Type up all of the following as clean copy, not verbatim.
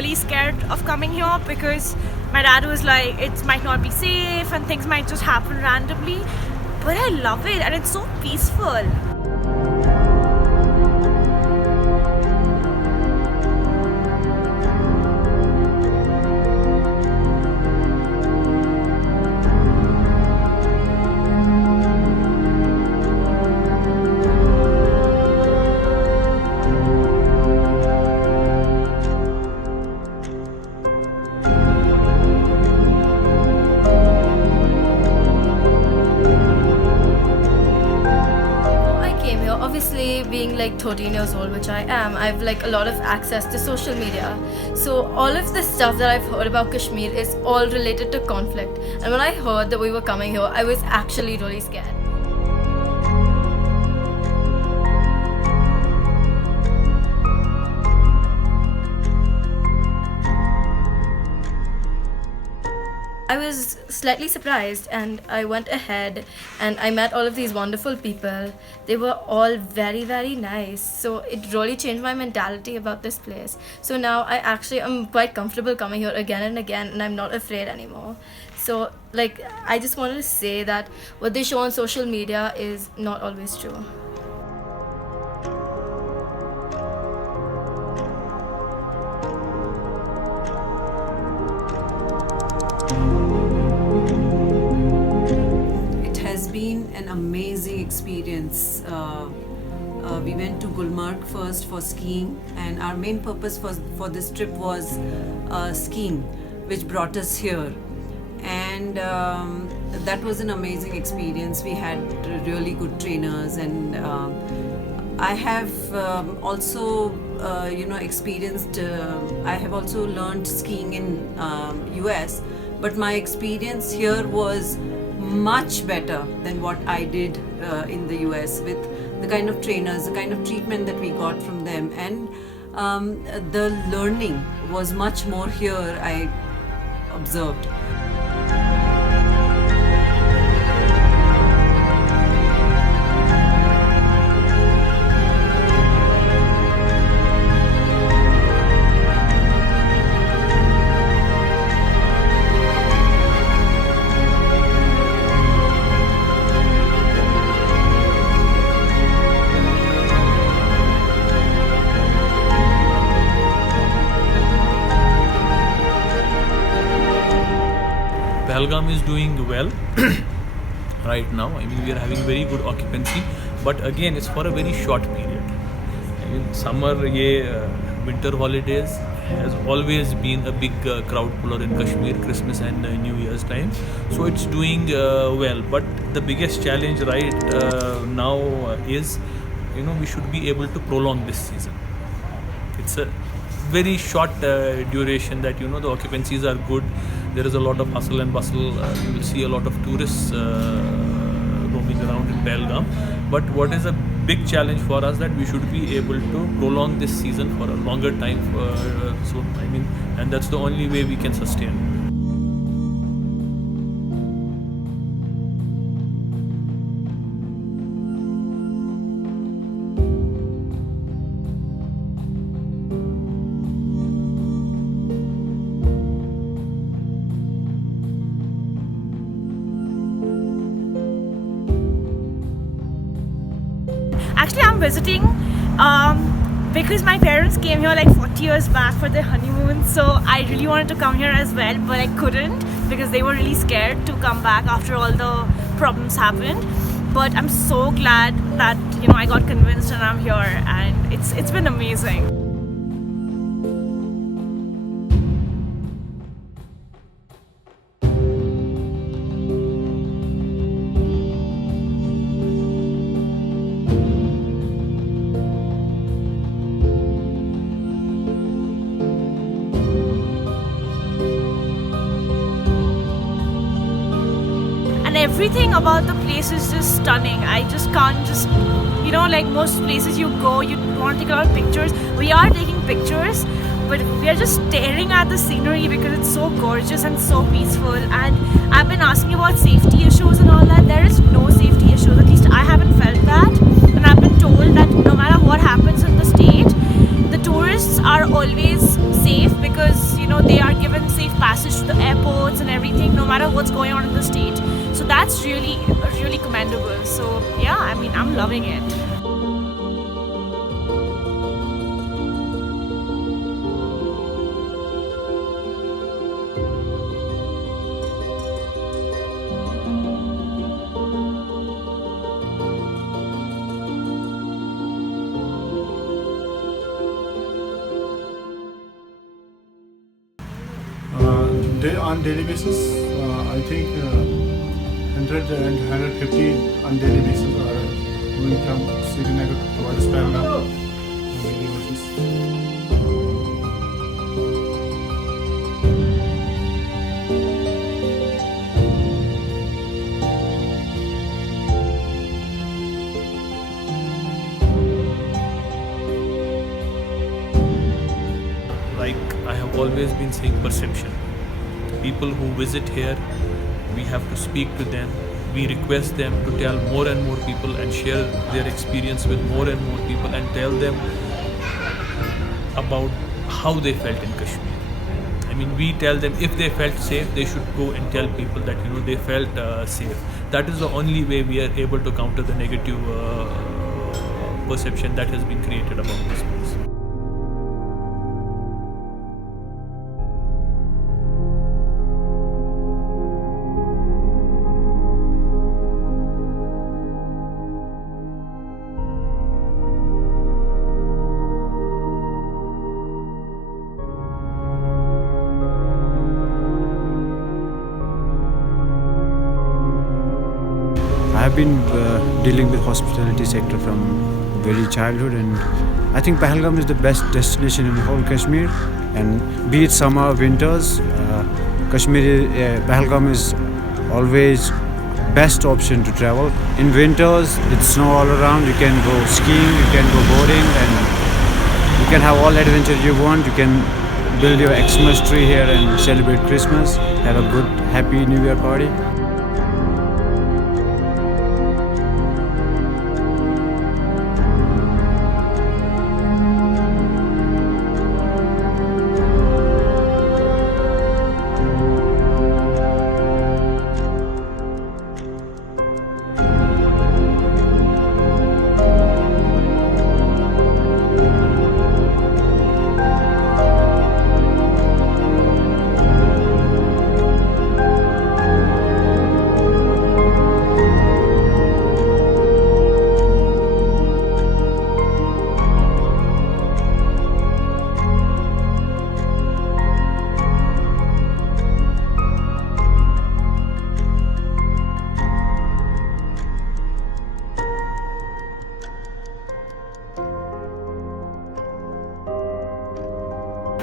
really scared of coming here because my dad was like, it might not be safe and things might just happen randomly. But I love it and it's so peaceful. Obviously, being like 13 years old, which I am, I've like a lot of access to social media. So all of the stuff that I've heard about Kashmir is all related to conflict. And when I heard that we were coming here, I was actually really scared. I was slightly surprised and I went ahead and I met all of these wonderful people. They were all very, very nice. So it really changed my mentality about this place. So now I actually am quite comfortable coming here again and again and I'm not afraid anymore. So like I just wanted to say that what they show on social media is not always true. An amazing experience. We went to Gulmarg first for skiing, and our main purpose for this trip was skiing, which brought us here. And that was an amazing experience. We had really good trainers, and I have also experienced. I have also learned skiing in US, but my experience here was much better than what I did in the US, with the kind of trainers, the kind of treatment that we got from them, and the learning was much more here, I observed. Pahalgam is doing well right now. I mean, we are having very good occupancy, but again, it's for a very short period. I mean, summer, winter holidays has always been a big crowd puller in Kashmir, Christmas and New Year's time. So it's doing well, but the biggest challenge right now is, we should be able to prolong this season. It's a very short duration that, the occupancies are good. There is a lot of hustle and bustle. You will see a lot of tourists roaming around in Pahalgam. But what is a big challenge for us that we should be able to prolong this season for a longer time. And that's the only way we can sustain. Actually, I'm visiting because my parents came here like 40 years back for their honeymoon, so I really wanted to come here as well, but I couldn't because they were really scared to come back after all the problems happened. But I'm so glad that I got convinced and I'm here, and it's been amazing. And everything about the place is just stunning. I just can't like most places you go, you want to take a lot of pictures. We are taking pictures, but we are just staring at the scenery because it's so gorgeous and so peaceful. And I've been asking about safety issues and all that. There is no safety issues, at least I haven't felt that. And I've been told that no matter what happens in the state, the tourists are always safe because that's really commendable. So yeah, I mean, I'm loving it. On daily basis, I think 100 and 150 on daily basis are going from Srinagar towards Pahalgam on daily basis. Like I have always been saying, perception. People who visit here, we have to speak to them. We request them to tell more and more people and share their experience with more and more people and tell them about how they felt in Kashmir. I mean, we tell them if they felt safe, they should go and tell people that they felt safe. That is the only way we are able to counter the negative perception that has been created about this place. I have been dealing with hospitality sector from very childhood, and I think Pahalgam is the best destination in the whole Kashmir. And be it summer, winters, Pahalgam is always best option to travel. In winters, it's snow all around. You can go skiing, you can go boarding, and you can have all adventure you want. You can build your Xmas tree here and celebrate Christmas. Have a good, happy New Year party.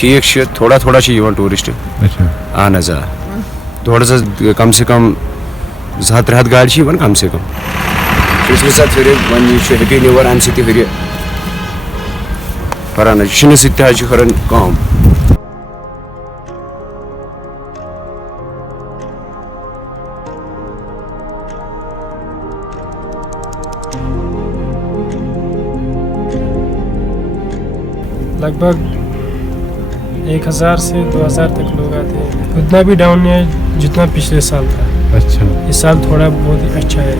ठीक थोड़ा थोड़ा tourist अहन थोड़ा कम से कम 200-300 गाड़ी कम से कम happy new year अमे sir हरान शन सरान कम लगभग 1000 से 2000 तक लोग आते हैं। उतना भी डाउन नहीं है जितना पिछले साल था। अच्छा, इस साल थोड़ा बहुत ही अच्छा है।